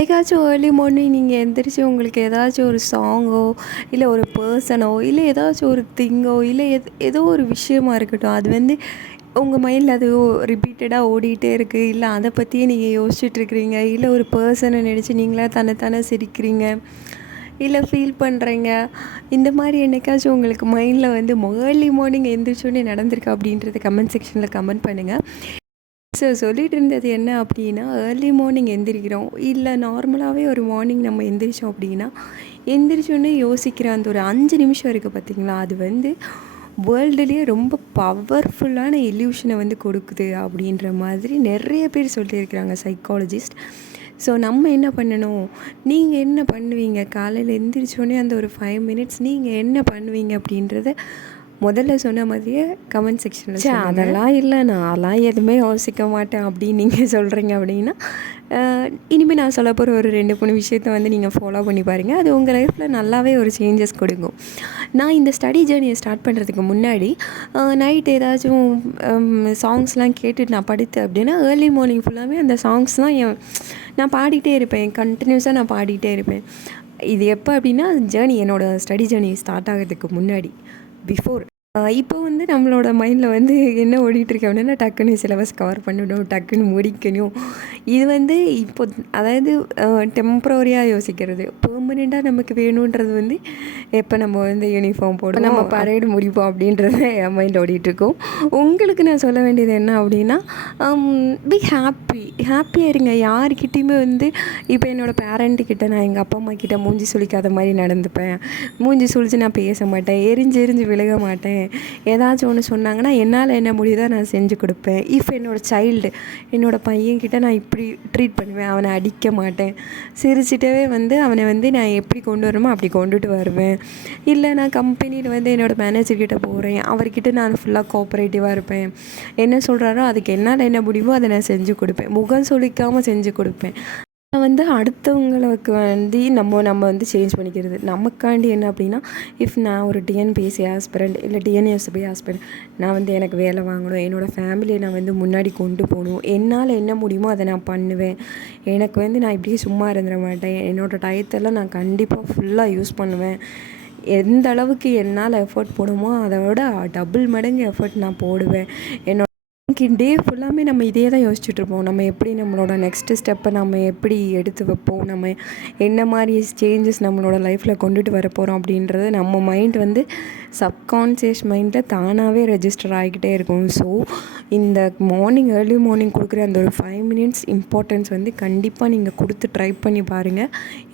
என்னைக்காச்சும் early morning நீங்கள் எந்திரிச்சு உங்களுக்கு ஏதாச்சும் ஒரு சாங்கோ, இல்லை ஒரு பர்சனோ, இல்லை ஏதாச்சும் ஒரு திங்கோ, இல்லை ஏதோ ஒரு விஷயமா இருக்கட்டும், அது வந்து உங்கள் மைண்டில் அது ரிப்பீட்டடாக ஓடிட்டே இருக்குது. இல்லை அதை பற்றியே நீங்கள் யோசிச்சுட்ருக்கிறீங்க, இல்லை ஒரு பர்சனை நினச்சி நீங்களா தானே சிரிக்கிறீங்க, இல்லை ஃபீல் பண்ணுறீங்க. இந்த மாதிரி என்னைக்காச்சும் உங்களுக்கு மைண்டில் வந்து ஏர்லி மார்னிங் எந்திரிச்சோன்னே நடந்திருக்கா அப்படின்றத கமெண்ட் செக்ஷனில் கமெண்ட் பண்ணுங்கள். சொல்லிட்டு இருந்தது என்ன அப்படின்னா, ஏர்லி மார்னிங் எந்திரிக்கிறோம், இல்லை நார்மலாகவே ஒரு மார்னிங் நம்ம எந்திரிச்சோம் அப்படின்னா, எந்திரிச்சோன்னே யோசிக்கிற அந்த ஒரு 5 நிமிஷம் இருக்குது பார்த்திங்களா, அது வந்து வேர்ல்டுலேயே ரொம்ப பவர்ஃபுல்லான இல்யூஷனை வந்து கொடுக்குது அப்படின்ற மாதிரி நிறைய பேர் சொல்லியிருக்கிறாங்க சைக்காலஜிஸ்ட். ஸோ நம்ம என்ன பண்ணணும், நீங்கள் என்ன பண்ணுவீங்க காலையில் எந்திரிச்சோடனே அந்த ஒரு 5 மினிட்ஸ் நீங்கள் என்ன பண்ணுவீங்க அப்படின்றத முதல்ல சொன்ன மாதிரியே கமெண்ட் செக்ஷனில் அதெல்லாம் இல்லை, நான்லாம் எதுவுமே யோசிக்க மாட்டேன் அப்படின்னு நீங்கள் சொல்கிறீங்க அப்படின்னா, இனிமேல் நான் சொல்ல போகிற ஒரு 2-3 விஷயத்த வந்து நீங்கள் ஃபாலோ பண்ணி பாருங்கள். அது உங்கள் லைஃப்பில் நல்லாவே ஒரு சேஞ்சஸ் கொடுக்கும். நான் இந்த ஸ்டடி ஜேர்னியை ஸ்டார்ட் பண்ணுறதுக்கு முன்னாடி நைட் ஏதாச்சும் சாங்ஸ்லாம் கேட்டுட்டு நான் படுத்தேன் அப்படின்னா, ஏர்லி மார்னிங் ஃபுல்லாகவே அந்த சாங்ஸ் தான் நான் பாடிட்டே இருப்பேன், கண்டினியூஸாக நான் பாடிட்டே இருப்பேன். இது எப்போ அப்படின்னா, என்னோடய ஸ்டடி ஜேர்னி ஸ்டார்ட் ஆகிறதுக்கு முன்னாடி, பிஃபோர். இப்போ வந்து நம்மளோட மைண்டில் வந்து என்ன ஓடிட்டுருக்கு அப்படின்னா, டக்குன்னு சிலபஸ் கவர் பண்ணணும், டக்குன்னு முடிக்கணும். இது வந்து இப்போ அதாவது டெம்ப்ரவரியாக யோசிக்கிறது. பெர்மனெண்ட்டாக நமக்கு வேணுன்றது வந்து எப்போ நம்ம வந்து யூனிஃபார்ம் போடுவோம், நம்ம பரேடு முடிப்போம் அப்படின்றத என் மைண்ட் ஓடிட்டுருக்கோம். உங்களுக்கு நான் சொல்ல வேண்டியது என்ன அப்படின்னா, பி ஹாப்பியாக இருங்க. யாருக்கிட்டேயுமே வந்து இப்போ என்னோடய பேரண்ட்டுக்கிட்ட நான் எங்கள் அப்பா அம்மா கிட்ட மூஞ்சி சுளிக்காத மாதிரி நடந்துப்பேன். மூஞ்சி சுளித்து நான் பேச மாட்டேன், எரிஞ்சு விலக மாட்டேன். ஏதாச்சும் ஒன்று சொன்னாங்கன்னா என்னால் என்ன முடியுதோ நான் செஞ்சு கொடுப்பேன். இஃப் என்னோடய பையன்கிட்ட நான் இப்படி ட்ரீட் பண்ணுவேன், அவனை அடிக்க மாட்டேன், சிரிச்சிட்டே வந்து அவனை வந்து நான் எப்படி கொண்டு வரணுமோ அப்படி கொண்டுட்டு வருவேன். இல்லை நான் கம்பெனியில் வந்து என்னோடய மேனேஜர்கிட்ட போகிறேன், அவர்கிட்ட நான் ஃபுல்லாக கோஆப்ரேட்டிவாக இருப்பேன். என்ன சொல்கிறாரோ அதுக்கு என்னால் என்ன முடியுமோ அதை நான் செஞ்சு கொடுப்பேன், முகம் சுளிக்காமல் செஞ்சு கொடுப்பேன். வந்து அடுத்தவங்களுக்கு வந்து நம்ம வந்து சேஞ்ச் பண்ணிக்கிறது. நமக்காண்டி என்ன அப்படின்னா, இஃப் நான் ஒரு டிஎன்பிஎஸ்சி ஆஸ்பிரண்ட் இல்லை டிஎன்எஸ்பி ஆஸ்பிரண்ட், நான் வந்து எனக்கு வேலை வாங்கணும், என்னோடய ஃபேமிலியை நான் வந்து முன்னாடி கொண்டு போகணும், என்னால் என்ன முடியுமோ அதை நான் பண்ணுவேன். எனக்கு வந்து நான் இப்படியே சும்மா இருந்துட மாட்டேன், என்னோடய டயத்தெல்லாம் நான் கண்டிப்பாக ஃபுல்லாக யூஸ் பண்ணுவேன். எந்த அளவுக்கு என்னால் எஃபர்ட் போடுமோ அதை விட டபுள் மடங்கு எஃபர்ட் நான் போடுவேன். டே ஃபுல்லாமே நம்ம இதே தான் யோசிச்சுட்ருப்போம். நம்ம எப்படி நம்மளோட நெக்ஸ்ட்டு ஸ்டெப்பை நம்ம எப்படி எடுத்து வைப்போம், நம்ம என்ன மாதிரி சேஞ்சஸ் நம்மளோட லைஃப்பில் கொண்டுட்டு வர போகிறோம் அப்படின்றது நம்ம மைண்ட் வந்து சப்கான்ஷியஸ் மைண்டில் தானாகவே ரெஜிஸ்டர் ஆகிக்கிட்டே இருக்கும். ஸோ இந்த ஏர்லி மார்னிங் கொடுக்குற அந்த ஒரு 5 மினிட்ஸ் இம்பார்ட்டன்ஸ் வந்து கண்டிப்பாக நீங்கள் கொடுத்து ட்ரை பண்ணி பாருங்கள்.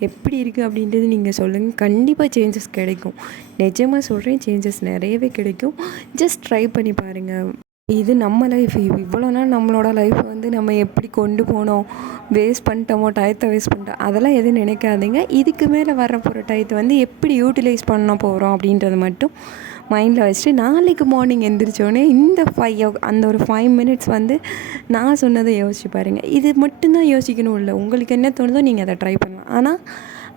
எப்படி இருக்குது அப்படின்றது நீங்கள் சொல்லுங்கள், கண்டிப்பாக சேஞ்சஸ் கிடைக்கும். நிஜமாக சொல்கிறேன், சேஞ்சஸ் நிறையவே கிடைக்கும். ஜஸ்ட் ட்ரை பண்ணி பாருங்கள். இது நம்ம லைஃப். இவ்வளோ நாள் நம்மளோட லைஃப்பை வந்து நம்ம எப்படி கொண்டு போனோம், வேஸ்ட் பண்ணிட்டோமோ, டயத்தை வேஸ்ட் பண்ணிட்டோம், அதெல்லாம் எதுவும் நினைக்காதீங்க. இதுக்கு மேலே வர போகிற டயத்தை வந்து எப்படி யூட்டிலைஸ் பண்ண போகிறோம் அப்படின்றத மட்டும் மைண்டில் வச்சுட்டு, நாளைக்கு மார்னிங் எந்திரிச்சோடனே இந்த அந்த ஒரு 5 மினிட்ஸ் வந்து நான் சொன்னதை யோசிச்சு பாருங்கள். இது மட்டும்தான் யோசிக்கணும் இல்லை, உங்களுக்கு என்ன தோணுதோ நீங்கள் அதை ட்ரை பண்ணலாம். ஆனால்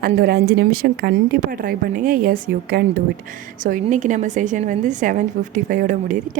அந்த ஒரு 5 நிமிஷம் கண்டிப்பாக ட்ரை பண்ணுங்கள். Yes, you can do it. So இன்றைக்கி நம்ம செஷன் வந்து 7:55 முடியுது.